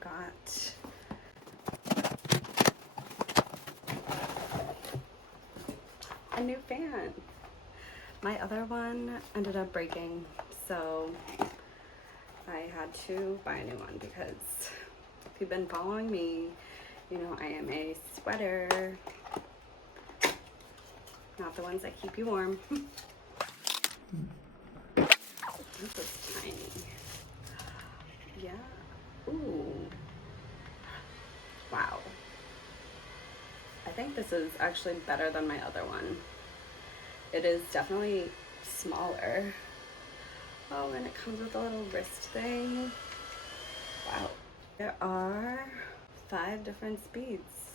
got a new fan. My other one ended up breaking, so I had to buy a new one because if you've been following me, you know I am a sweater, not the ones that keep you warm. This is tiny. Yeah. Ooh. Wow. I think this is actually better than my other one. It is definitely smaller. Oh, and it comes with a little wrist thing. Wow. There are 5 different speeds.